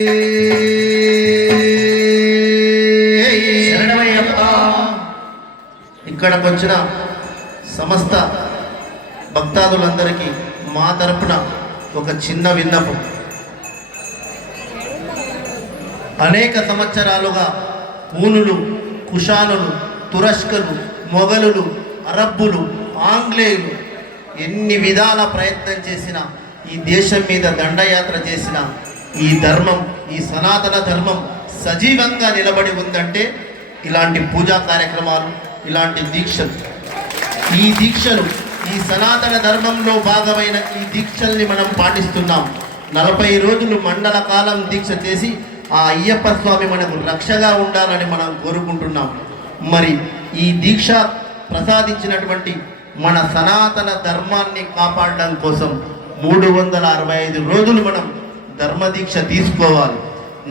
ఇక్కడికి వచ్చిన సమస్త భక్తాదులందరికీ మా తరపున ఒక చిన్న విన్నపం. అనేక సంవత్సరాలుగా పూనులు, కుషానులు, తురష్కలు, మొఘలులు, అరబ్బులు, ఆంగ్లేయులు ఎన్ని విధాల ప్రయత్నం చేసినా, ఈ దేశం మీద దండయాత్ర చేసిన ఈ ధర్మం, ఈ సనాతన ధర్మం సజీవంగా నిలబడి ఉందంటే ఇలాంటి పూజా కార్యక్రమాలు, ఇలాంటి దీక్షలు. ఈ దీక్షలు, ఈ సనాతన ధర్మంలో భాగమైన ఈ దీక్షల్ని మనం పాటిస్తున్నాం. 40 రోజులు మండల కాలం దీక్ష చేసి ఆ అయ్యప్ప స్వామి మనకు రక్షగా ఉండాలని మనం కోరుకుంటున్నాం. మరి ఈ దీక్ష ప్రసాదించినటువంటి మన సనాతన ధర్మాన్ని కాపాడడం కోసం 365 రోజులు మనం ధర్మదీక్ష తీసుకోవాలి.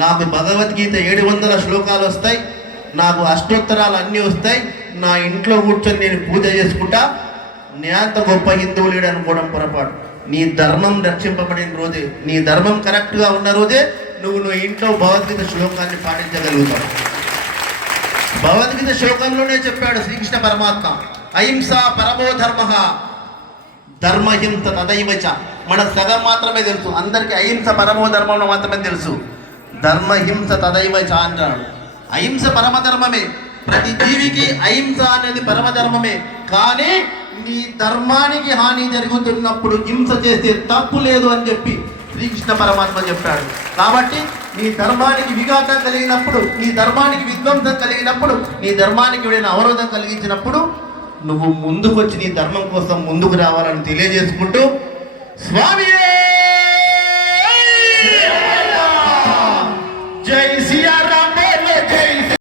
నాకు భగవద్గీత 700 శ్లోకాలు వస్తాయి, నాకు అష్టోత్తరాలు అన్నీ వస్తాయి, నా ఇంట్లో కూర్చొని నేను పూజ చేసుకుంటా, నేనంత గొప్ప హిందువు లేడు అనుకోవడం పొరపాటు. నీ ధర్మం రక్షింపబడిన రోజే, నీ ధర్మం కరెక్ట్గా ఉన్న రోజే నువ్వు ఇంట్లో భగవద్గీత శ్లోకాన్ని పాటించగలుగుతావు. భగవద్గీత శ్లోకంలోనే చెప్పాడు శ్రీకృష్ణ పరమాత్మ, అహింస పరమో ధర్మ, ధర్మహింస తదైవచ. మనకు సగం మాత్రమే తెలుసు, అందరికీ అహింస పరమో ధర్మంలో మాత్రమే తెలుసు. ధర్మహింస తదైవచ అంటాడు. అహింస పరమధర్మమే, ప్రతి జీవికి అహింస అనేది పరమధర్మమే. కానీ నీ ధర్మానికి హాని జరుగుతున్నప్పుడు హింస చేస్తే తప్పు లేదు అని చెప్పి శ్రీకృష్ణ పరమాత్మ చెప్పాడు. కాబట్టి నీ ధర్మానికి విఘాతం కలిగినప్పుడు, నీ ధర్మానికి విధ్వంసం కలిగినప్పుడు, నీ ధర్మానికి ఎవరైనా అవరోధం కలిగించినప్పుడు నువ్వు ముందుకు వచ్చి నీ ధర్మం కోసం ముందుకు రావాలని తెలియజేసుకుంటూ, స్వామి జై శ్రీ